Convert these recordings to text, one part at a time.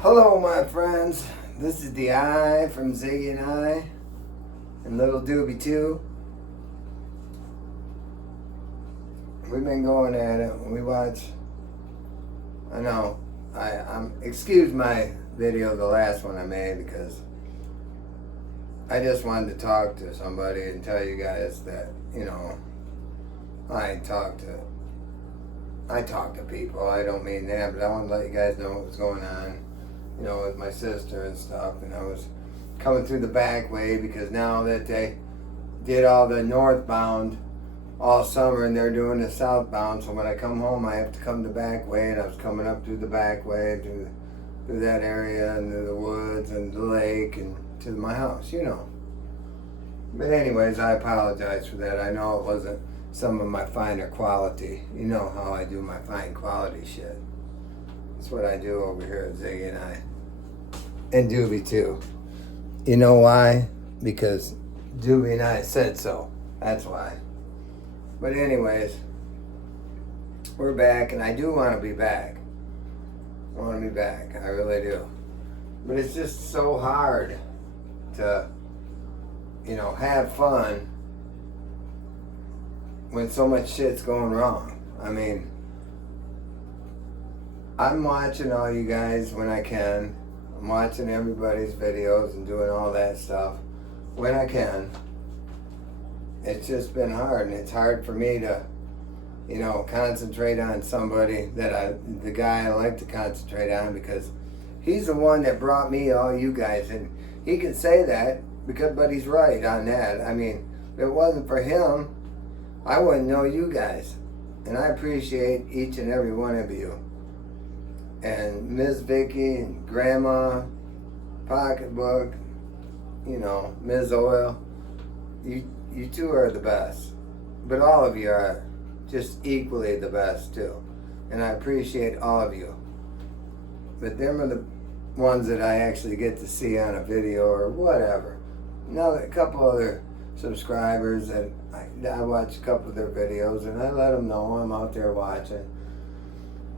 Hello, my friends. This is the I from Ziggy and I, and Little Doobie too. We've been going at it. We watch. I know. I'm excuse my video, the last one I made, because I just wanted to talk to somebody and tell you guys that I talk to people. I don't mean that, but I want to let you guys know what was going on. With my sister and stuff, and I was coming through the back way because now that they did all the northbound all summer and they're doing the southbound, so when I come home I have to come the back way, and I was coming up through the back way through that area and through the woods and the lake and to my house, But anyways, I apologize for that. I know it wasn't some of my finer quality. You know how I do my fine quality shit. That's what I do over here at Ziggy and I. And Doobie too. You know why? Because Doobie and I said so. That's why. But anyways, we're back, and I do want to be back. I want to be back. I really do. But it's just so hard to, have fun when so much shit's going wrong. I mean, I'm watching all you guys when I can. I'm watching everybody's videos and doing all that stuff when I can. It's just been hard, and it's hard for me to, concentrate on somebody the guy I like to concentrate on, because he's the one that brought me all you guys, and he can say that but he's right on that. I mean, if it wasn't for him, I wouldn't know you guys, and I appreciate each and every one of you. And Miss Vicky and Grandma, Pocketbook, Ms. Oil, you two are the best. But all of you are just equally the best too. And I appreciate all of you. But them are the ones that I actually get to see on a video or whatever. Now, a couple other subscribers, and I watch a couple of their videos, and I let them know I'm out there watching.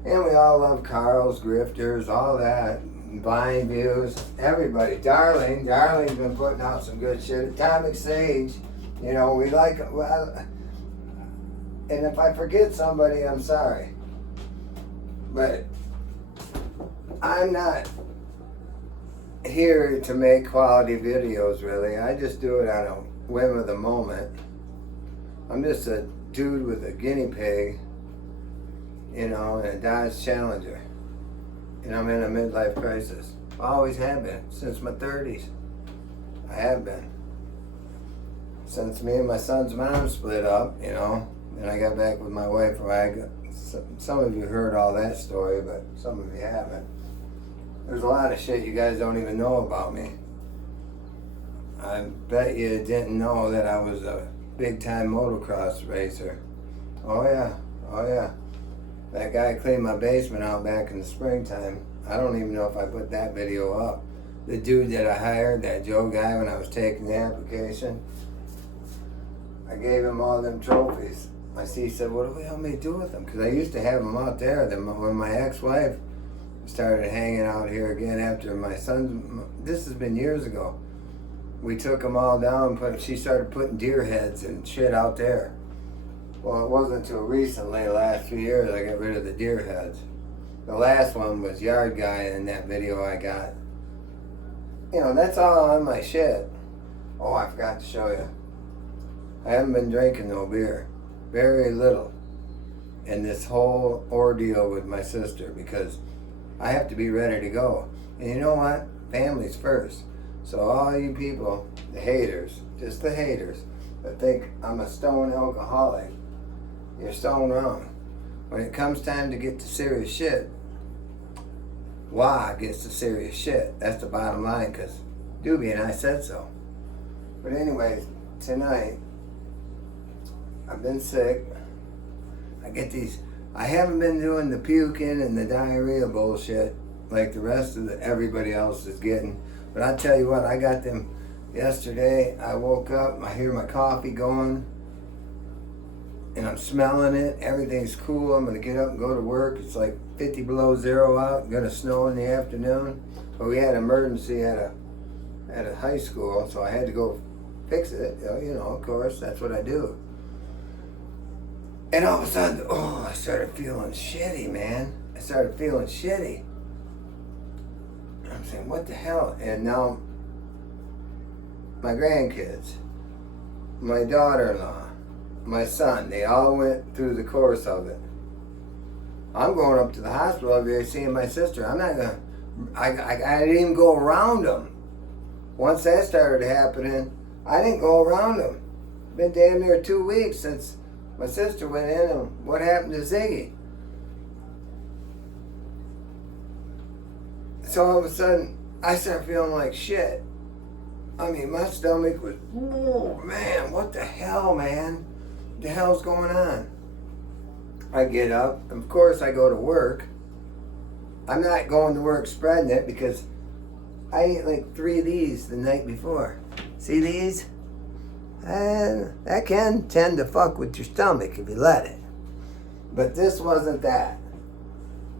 And we all love Carl's, Grifters, all that, Blind Views, everybody. Darling's been putting out some good shit. Atomic Sage, we like, well, and if I forget somebody, I'm sorry. But I'm not here to make quality videos, really. I just do it on a whim of the moment. I'm just a dude with a guinea pig, and a Dodge Challenger. And I'm in a midlife crisis. I always have been, since my 30s. I have been. Since me and my son's mom split up, and I got back with my wife. Some of you heard all that story, but some of you haven't. There's a lot of shit you guys don't even know about me. I bet you didn't know that I was a big-time motocross racer. Oh yeah. That guy cleaned my basement out back in the springtime. I don't even know if I put that video up. The dude that I hired, that Joe guy, when I was taking the application, I gave him all them trophies. He said, what do we want me to do with them? Because I used to have them out there. Then when my ex-wife started hanging out here again after my son's, this has been years ago, we took them all down, she started putting deer heads and shit out there. Well, it wasn't until recently, the last few years, I got rid of the deer heads. The last one was Yard Guy in that video I got. That's all on my shit. Oh, I forgot to show you. I haven't been drinking no beer. Very little. In this whole ordeal with my sister, because I have to be ready to go. And you know what? Family's first. So all you people, the haters, just the haters, that think I'm a stone alcoholic, you're stone wrong. When it comes time to get to serious shit, gets to serious shit. That's the bottom line, because Doobie and I said so. But anyways, tonight, I've been sick. I haven't been doing the puking and the diarrhea bullshit like the rest of everybody else is getting. But I tell you what, I got them yesterday. I woke up, I hear my coffee going. and I'm smelling it. Everything's cool. I'm gonna get up and go to work. It's like 50 below zero out. Gonna snow in the afternoon. But we had an emergency at a high school, so I had to go fix it. You know, of course, that's what I do. And all of a sudden, I started feeling shitty, man. I started feeling shitty. I'm saying, what the hell? And now, my grandkids, my daughter-in-law, my son, they all went through the course of it. I'm going up to the hospital every day seeing my sister. I'm not gonna, I didn't even go around them. Once that started happening, I didn't go around them. Been damn near 2 weeks since my sister went in, and what happened to Ziggy? So all of a sudden, I started feeling like shit. I mean, my stomach was, oh man, what the hell, man? What the hell's going on? I get up, of course I go to work. I'm not going to work spreading it because I ate like 3 of these the night before. See these? And that can tend to fuck with your stomach if you let it. But this wasn't that.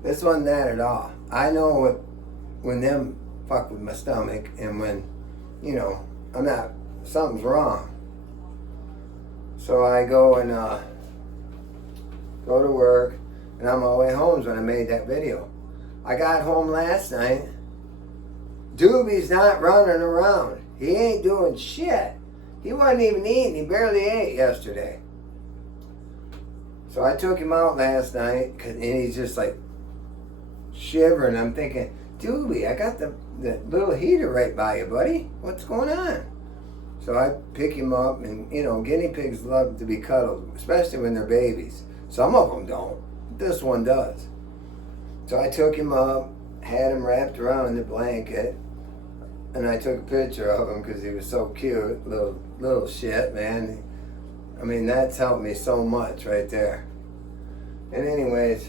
This wasn't that at all. I know when them fuck with my stomach and when, you know, something's wrong. So I go and go to work, and on my way home is when I made that video. I got home last night. Doobie's not running around. He ain't doing shit. He wasn't even eating. He barely ate yesterday. So I took him out last night, and he's just like shivering. I'm thinking, Doobie, I got the little heater right by you, buddy. What's going on? So I pick him up, and you know, guinea pigs love to be cuddled, especially when they're babies. Some of them don't. This one does. So I took him up, had him wrapped around in the blanket, and I took a picture of him because he was so cute, little shit, man. I mean, that's helped me so much right there. And anyways,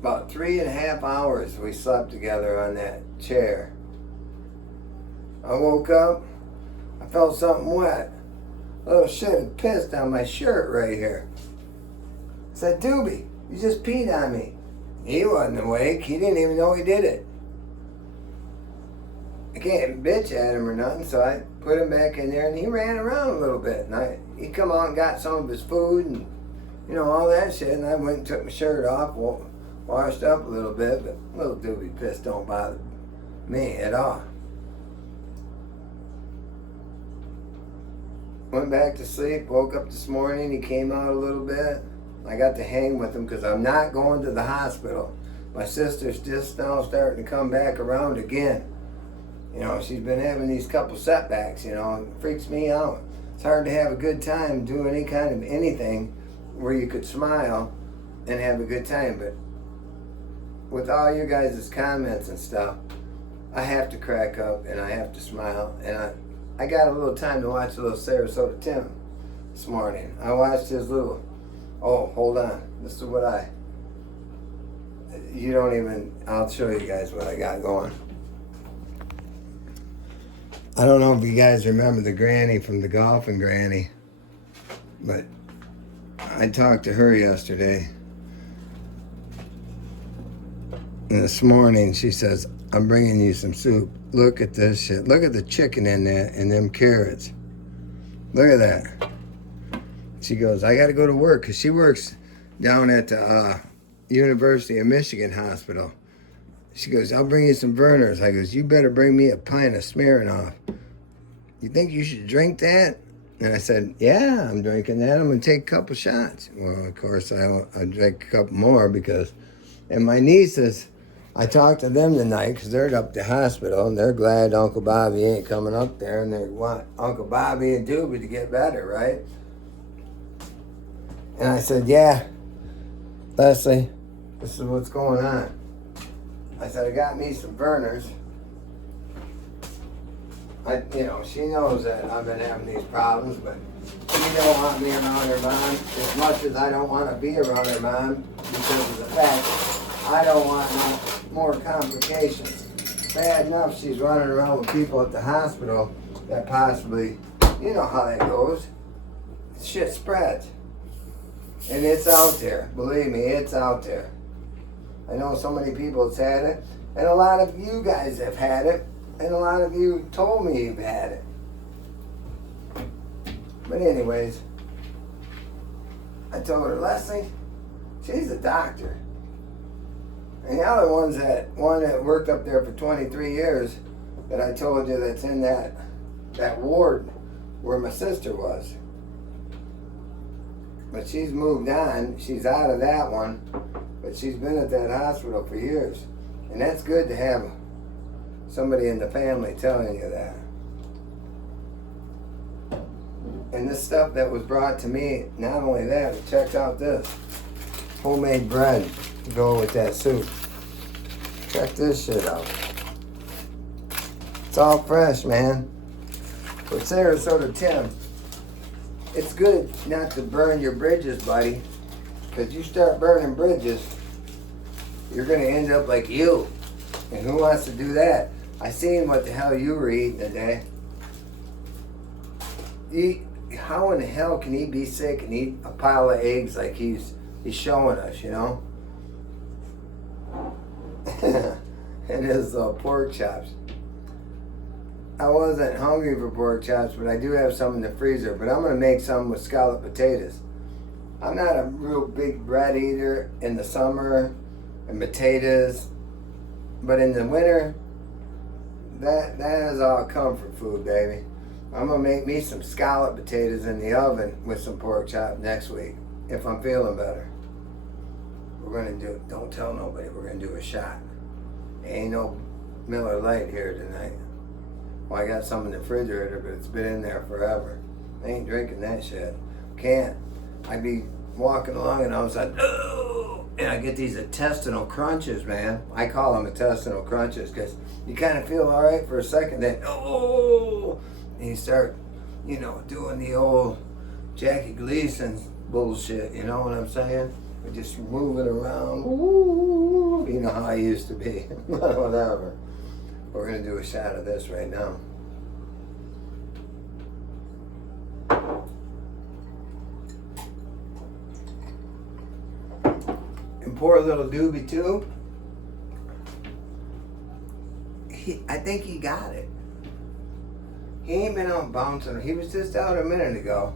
about 3.5 hours we slept together on that chair. I woke up, I felt something wet. A little shit had pissed on my shirt right here. I said, Doobie, you just peed on me. He wasn't awake. He didn't even know he did it. I can't bitch at him or nothing, so I put him back in there, and he ran around a little bit. And he come out and got some of his food and, you know, all that shit. And I went and took my shirt off, washed up a little bit, but little Doobie piss don't bother me at all. Went back to sleep, woke up this morning, he came out a little bit. I got to hang with him because I'm not going to the hospital. My sister's just now starting to come back around again. You know, she's been having these couple setbacks, you know, it freaks me out. It's hard to have a good time doing any kind of anything where you could smile and have a good time. But with all you guys' comments and stuff, I have to crack up and I have to smile. And I got a little time to watch a little Sarasota Tim this morning. I watched his little, hold on. This is what I'll show you guys what I got going. I don't know if you guys remember the granny from the Golfing Granny, but I talked to her yesterday. And this morning she says, I'm bringing you some soup. Look at this shit. Look at the chicken in there and them carrots. Look at that. She goes, I got to go to work because she works down at the University of Michigan Hospital. She goes, I'll bring you some Vernors. I goes, you better bring me a pint of Smirnoff. You think you should drink that? And I said, yeah, I'm drinking that. I'm going to take a couple shots. Well, of course, I drank a couple more and my nieces, I talked to them tonight because they're up at the hospital and they're glad Uncle Bobby ain't coming up there and they want Uncle Bobby and Doobie to get better, right? And I said, yeah, Leslie, this is what's going on. I said, I got me some Vernors. She knows that I've been having these problems, but she don't want me around her mom as much as I don't want to be around her mom because of the fact that I don't want no more complications. Bad enough she's running around with people at the hospital that possibly, you know how that goes. shit spreads. And it's out there. Believe me, it's out there. I know so many people have had it. And a lot of you guys have had it. And a lot of you told me you've had it. But anyways, I told her, Leslie, she's a doctor. And the other one's one that worked up there for 23 years that I told you that's in that ward where my sister was. But she's moved on. She's out of that one. But she's been at that hospital for years. And that's good to have somebody in the family telling you that. And this stuff that was brought to me, not only that, but check out this. Homemade bread to go with that soup. Check this shit out. It's all fresh, man. For Sarasota Tim, it's good not to burn your bridges, buddy. Because you start burning bridges, you're going to end up like you. And who wants to do that? I seen what the hell you were eating today. How in the hell can he be sick and eat a pile of eggs like he's showing us, you know? And his pork chops. I wasn't hungry for pork chops, but I do have some in the freezer. But I'm going to make some with scalloped potatoes. I'm not a real big bread eater in the summer and potatoes. But in the winter, that is all comfort food, baby. I'm going to make me some scalloped potatoes in the oven with some pork chop next week, if I'm feeling better. We're going to do, don't tell nobody, we're going to do a shot. Ain't no Miller Lite here tonight. Well, I got some in the refrigerator, but it's been in there forever. I ain't drinking that shit. Can't. I'd be walking along and all of a sudden, oh, and I get these intestinal crunches, man. I call them intestinal crunches because you kind of feel all right for a second, then, oh, and you start, you know, doing the old Jackie Gleason bullshit, you know what I'm saying? We're just moving around, ooh, you know how I used to be, whatever. We're going to do a shot of this right now. And poor little doobie too, I think he got it. He ain't been out bouncing. He was just out a minute ago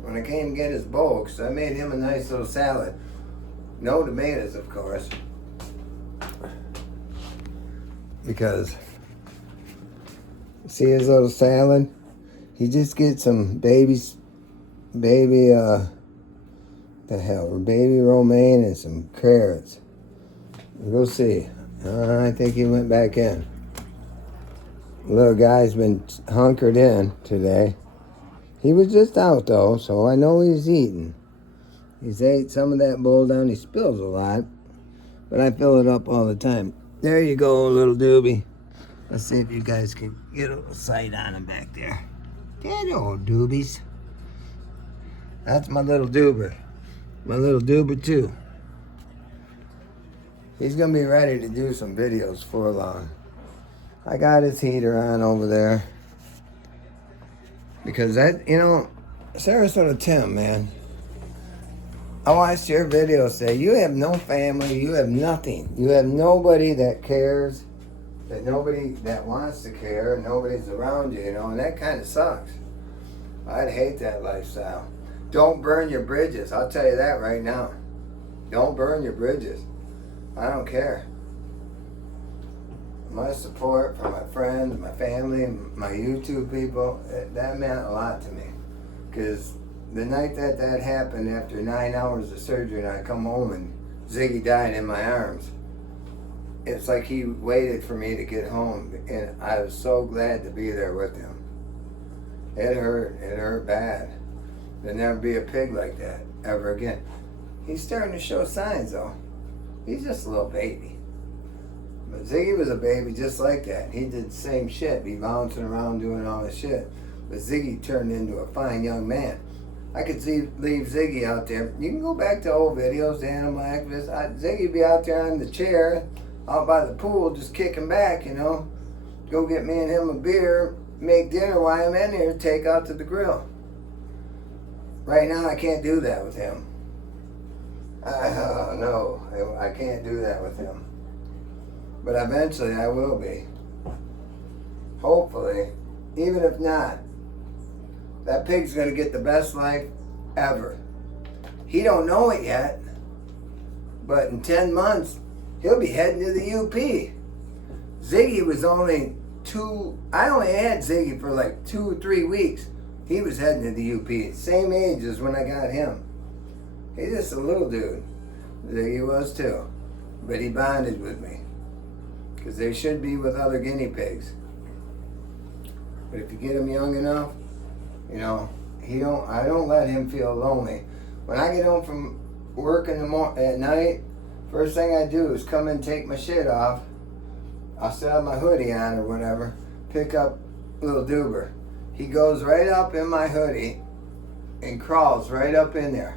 when I came to get his bowl, because I made him a nice little salad. No tomatoes, of course. Because, see his little salad? He just gets some baby romaine and some carrots. We'll see. I think he went back in. Little guy's been hunkered in today. He was just out though, so I know he's eating. He's ate some of that bowl down. He spills a lot, but I fill it up all the time. There you go, little doobie. Let's see if you guys can get a little sight on him back there. That old doobies. That's my little doober. My little doober too. He's gonna be ready to do some videos for long. I got his heater on over there. Because that, you know, Sarasota Tim, man. I watched your video say, you have no family, you have nothing. You have nobody that cares, that nobody that wants to care, and nobody's around you, you know, and that kind of sucks. I'd hate that lifestyle. Don't burn your bridges, I'll tell you that right now. Don't burn your bridges. I don't care. My support for my friends, my family, my YouTube people, that meant a lot to me. Because the night that happened, after 9 hours of surgery, and I come home and Ziggy died in my arms, it's like he waited for me to get home, and I was so glad to be there with him. It hurt bad. There'll never be a pig like that ever again. He's starting to show signs though. He's just a little baby. But Ziggy was a baby just like that. He did the same shit, be bouncing around doing all this shit. But Ziggy turned into a fine young man. I could leave Ziggy out there. You can go back to old videos, the animal activist. Ziggy be out there on the chair, out by the pool, just kicking back, you know. Go get me and him a beer, make dinner while I'm in here, take out to the grill. Right now I can't do that with him. No, I can't do that with him. But eventually I will be. Hopefully. Even if not, that pig's going to get the best life ever. He don't know it yet, but in 10 months, he'll be heading to the UP. Ziggy was only I only had Ziggy for like 2 or 3 weeks. He was heading to the UP. Same age as when I got him. He's just a little dude. Ziggy was too. But he bonded with me. Because they should be with other guinea pigs. But if you get him young enough, you know, I don't let him feel lonely. When I get home from work at night, first thing I do is come and take my shit off. I'll still have my hoodie on or whatever. Pick up little Duber. He goes right up in my hoodie and crawls right up in there.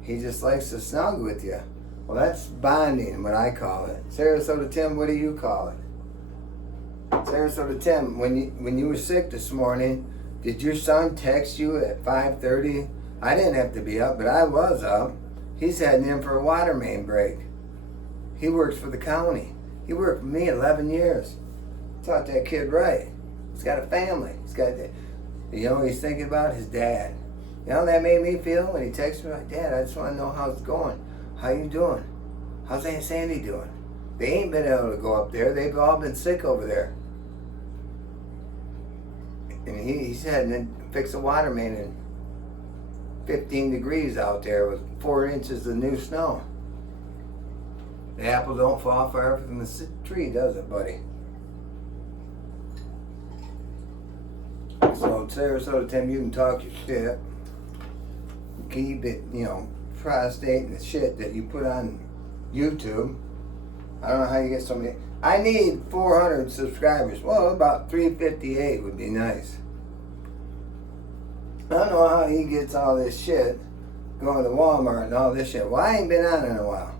He just likes to snuggle with you. Well, that's bonding, what I call it. Sarasota Tim, what do you call it? Sarasota Tim, when you were sick this morning, did your son text you at 5:30? I didn't have to be up, but I was up. He's heading in for a water main break. He works for the county. He worked for me 11 years. Taught that kid right. He's got a family. You know what he's thinking about? His dad. You know how that made me feel when he texted me like, Dad, I just want to know how it's going. How you doing? How's Aunt Sandy doing? They ain't been able to go up there. They've all been sick over there. And he's heading to fix a water main in 15 degrees out there with 4 inches of new snow. The apple don't fall far from the tree, does it, buddy? So, Sarasota Tim, you can talk your shit. Keep it, prostate and the shit that you put on YouTube. I don't know how you get so many. I need 400 subscribers. Well, about 358 would be nice. I don't know how he gets all this shit going to Walmart and all this shit. Well, I ain't been on in a while.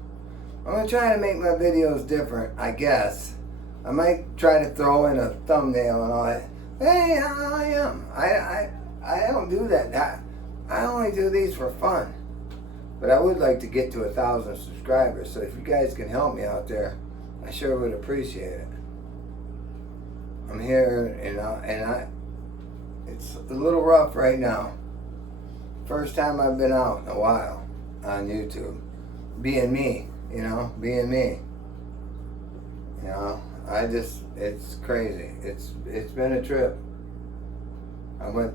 I'm going to try to make my videos different, I guess. I might try to throw in a thumbnail and all that. Hey, how I am. I don't do that. I only do these for fun. But I would like to get to 1,000 subscribers. So if you guys can help me out there, I sure would appreciate it. I'm here, and it's a little rough right now. First time I've been out in a while on YouTube. Being me, being me. It's crazy. It's been a trip. I went,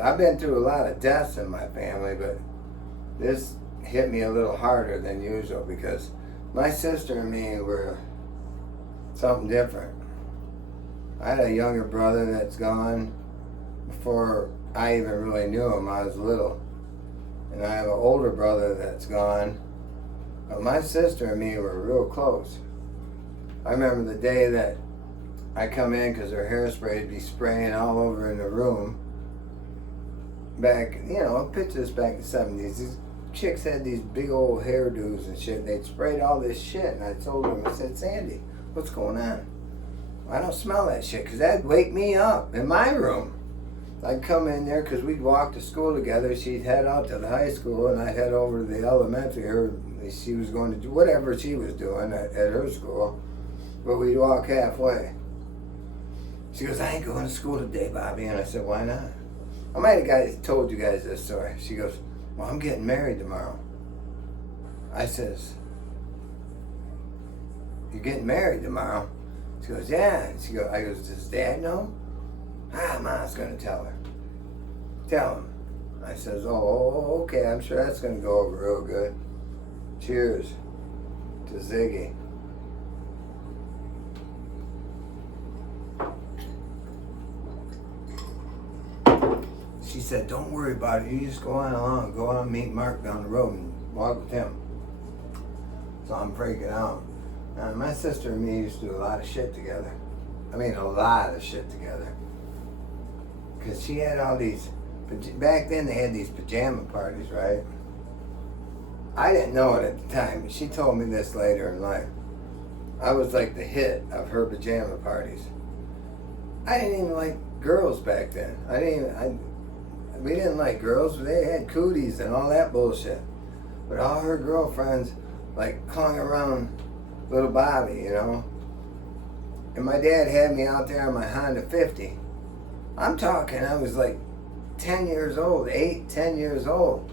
I've been through a lot of deaths in my family, but this hit me a little harder than usual because my sister and me were something different. I had a younger brother that's gone before I even really knew him. I was little. And I have an older brother that's gone. But my sister and me were real close. I remember the day that I come in because her hairspray would be spraying all over in the room. Back, pictures back in the 70s. These chicks had these big old hairdos and shit. They'd sprayed all this shit. And I told them, I said, Sandy, what's going on? I don't smell that shit because that'd wake me up in my room. I'd come in there because we'd walk to school together. She'd head out to the high school and I'd head over to the elementary. She was going to do whatever she was doing at her school. But we'd walk halfway. She goes, I ain't going to school today, Bobby. And I said, why not? I might have told you guys this story. She goes, well, I'm getting married tomorrow. I says, you're getting married tomorrow? She goes, yeah. And I goes, does Dad know? Mom's going to tell her. Tell him. I says, oh, okay. I'm sure that's going to go over real good. Cheers to Ziggy. She said, don't worry about it. You just go on along. Go on and meet Mark down the road and walk with him. So I'm freaking out. Now, my sister and me used to do a lot of shit together. I mean, a lot of shit together. Because she had all these, back then they had these pajama parties, right? I didn't know it at the time, but she told me this later in life. I was like the hit of her pajama parties. I didn't even like girls back then. we didn't like girls. They had cooties and all that bullshit. But all her girlfriends like hung around little Bobby, you know. And my dad had me out there on my Honda 50. I'm talking, I was like 10 years old, 8, 10 years old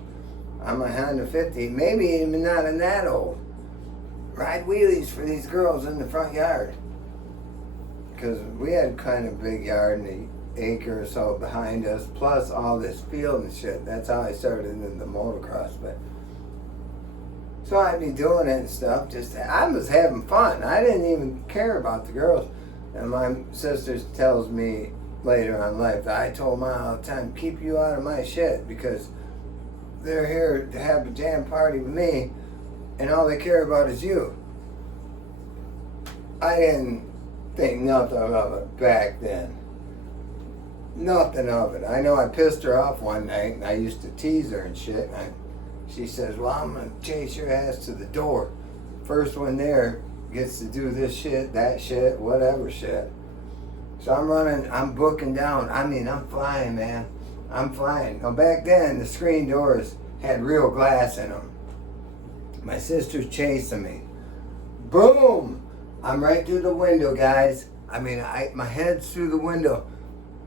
on my Honda 50. Maybe even not in that old. Ride wheelies for these girls in the front yard. Because we had kind of big yard and an acre or so behind us, plus all this field and shit. That's how I started in the motocross. But so I'd be doing it and stuff. I was having fun. I didn't even care about the girls. And my sister tells me later on in life that I told Mom all the time, keep you out of my shit, because they're here to have a jam party with me and all they care about is you. I didn't think nothing of it back then. Nothing of it. I know I pissed her off one night and I used to tease her and shit. She says, well, I'm going to chase your ass to the door. First one there gets to do this shit, that shit, whatever shit. So I'm running, I'm booking down. I mean, I'm flying, man. I'm flying. Now back then, the screen doors had real glass in them. My sister's chasing me. Boom! I'm right through the window, guys. I mean, my head's through the window.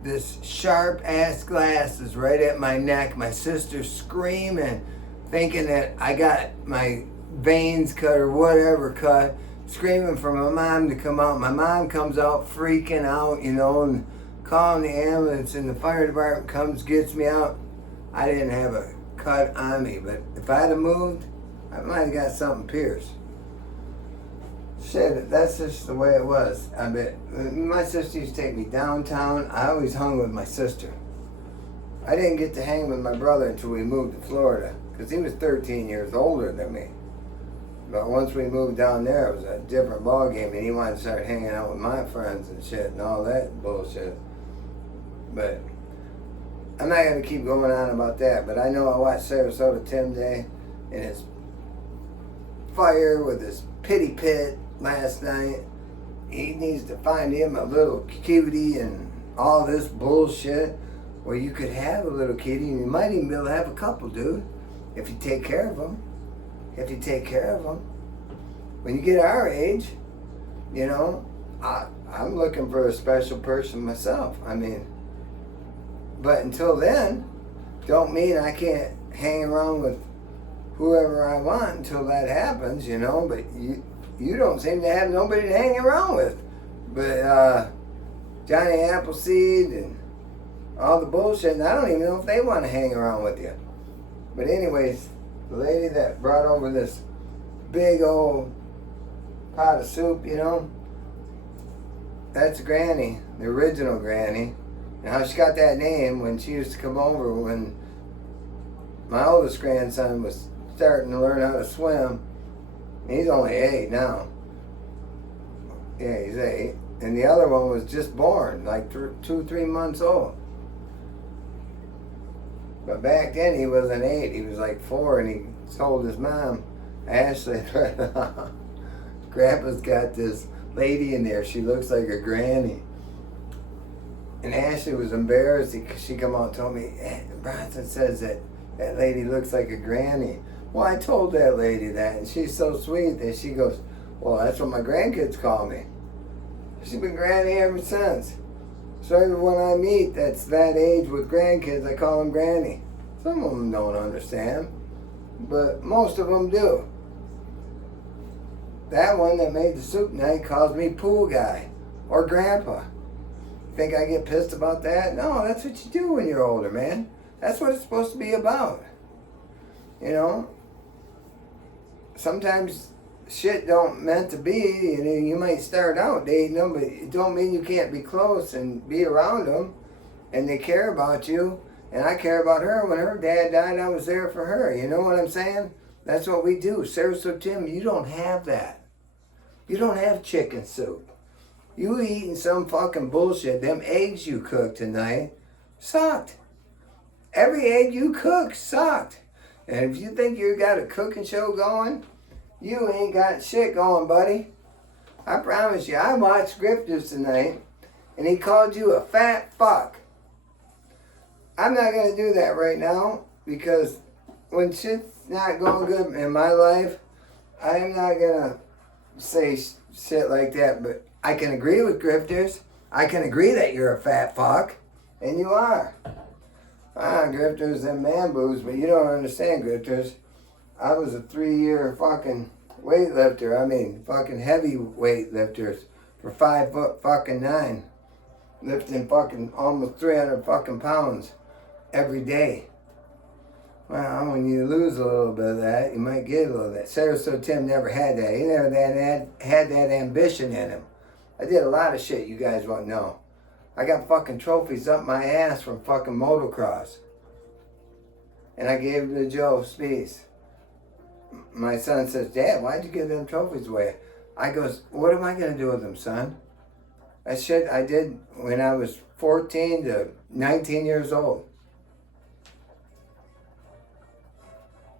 This sharp ass glass is right at my neck. My sister's screaming, thinking that I got my veins cut or whatever cut, screaming for my mom to come out. My mom comes out freaking out, you know, and calling the ambulance, and the fire department comes, gets me out. I didn't have a cut on me, but if I'd have moved, I might have got something pierced. Shit, that's just the way it was. I bet my sister used to take me downtown. I always hung with my sister. I didn't get to hang with my brother until we moved to Florida, because he was 13 years older than me. But once we moved down there, it was a different ballgame, and he wanted to start hanging out with my friends and shit and all that bullshit. But I'm not going to keep going on about that, but I know I watched Sarasota Tim Day and his fire with his pity pit last night. He needs to find him a little cutie and all this bullshit where you could have a little kitty, and you might even be able to have a couple, dude, if you take care of them. If you take care of them. When you get our age, you know, I'm looking for a special person myself. I mean, but until then, don't mean I can't hang around with whoever I want until that happens, you know. But you don't seem to have nobody to hang around with. But Johnny Appleseed and all the bullshit, and I don't even know if they want to hang around with you. But anyways, the lady that brought over this big old pot of soup, you know, that's Granny, the original Granny. And how she got that name when she used to come over when my oldest grandson was starting to learn how to swim. He's only 8 now. Yeah, he's 8. And the other one was just born, like 2-3 months old. But back then he wasn't 8, he was like 4, and he told his mom, Ashley, Grandpa's got this lady in there, she looks like a granny. And Ashley was embarrassed because she come out and told me, Bronson says that lady looks like a granny. Well, I told that lady that, and she's so sweet that she goes, well, that's what my grandkids call me. She's been granny ever since. So everyone I meet that's that age with grandkids, I call them granny. Some of them don't understand, but most of them do. That one that made the soup night calls me pool guy or grandpa. Think I get pissed about that? No, that's what you do when you're older, man. That's what it's supposed to be about. You know? Sometimes shit don't meant to be. You know, you might start out dating them, but it don't mean you can't be close and be around them, and they care about you. And I care about her. When her dad died, I was there for her. You know what I'm saying? That's what we do. Sarasota Tim, you don't have that. You don't have chicken soup. You eating some fucking bullshit. Them eggs you cooked tonight sucked. Every egg you cooked sucked. And if you think you got a cooking show going, you ain't got shit going, buddy. I promise you, I watched Grifters tonight, and he called you a fat fuck. I'm not going to do that right now because when shit's not going good in my life, I'm not going to say shit like that. But I can agree with grifters. I can agree that you're a fat fuck. And you are. Grifters and man boobs, but you don't understand, grifters. I was a 3-year fucking weightlifter. I mean, fucking heavy weightlifters for 5'9", lifting fucking almost 300 fucking pounds every day. Well, when you lose a little bit of that, you might get a little of that. Sarasota Tim never had that. He never had that ambition in him. I did a lot of shit you guys won't know. I got fucking trophies up my ass from fucking motocross. And I gave them to Joe Spees. My son says, Dad, why'd you give them trophies away? I goes, what am I going to do with them, son? That shit I did when I was 14 to 19 years old.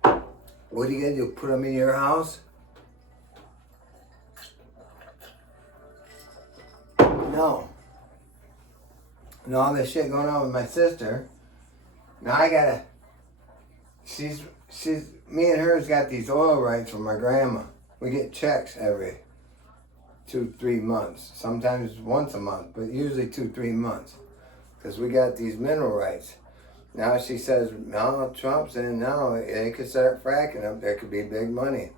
What are you going to do, put them in your house? No. And all this shit going on with my sister. Now I gotta, me and her's got these oil rights from my grandma. We get checks every 2-3 months. Sometimes once a month, but usually 2-3 months. Because we got these mineral rights. Now she says, no, Trump's in now, they could start fracking up, there could be big money.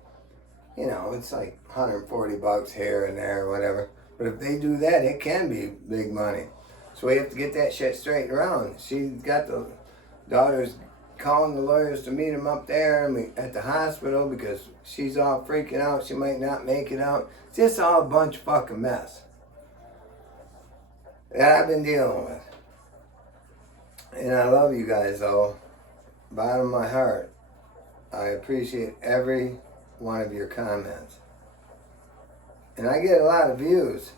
You know, it's like $140 here and there or whatever. But if they do that, it can be big money. So we have to get that shit straightened around. She's got the daughters calling the lawyers to meet him up there at the hospital because she's all freaking out. She might not make it out. It's just all a bunch of fucking mess that I've been dealing with. And I love you guys, though. Bottom of my heart, I appreciate every one of your comments. And I get a lot of views.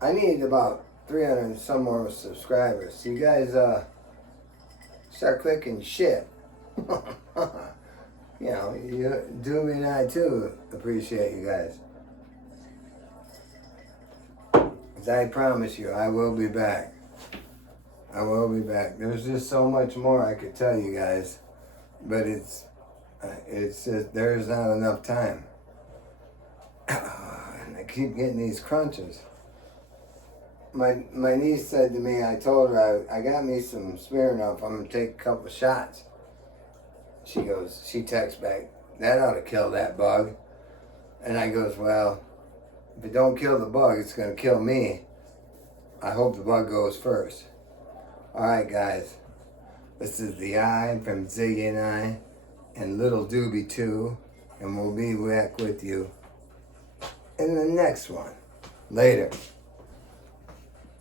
I need about 300 and some more subscribers. You guys start clicking shit. You know, Doobie and I too appreciate you guys. As I promise you, I will be back. I will be back. There's just so much more I could tell you guys, but it's just there's not enough time. And I keep getting these crunches. My niece said to me, I told her I got me some Smirnoff. I'm gonna take a couple shots. She texts back, that ought to kill that bug. And I goes, well, if it don't kill the bug, it's gonna kill me. I hope the bug goes first. All right, guys. This is the Eye from Ziggy and I, and Little Doobie too, and we'll be back with you in the next one. Later.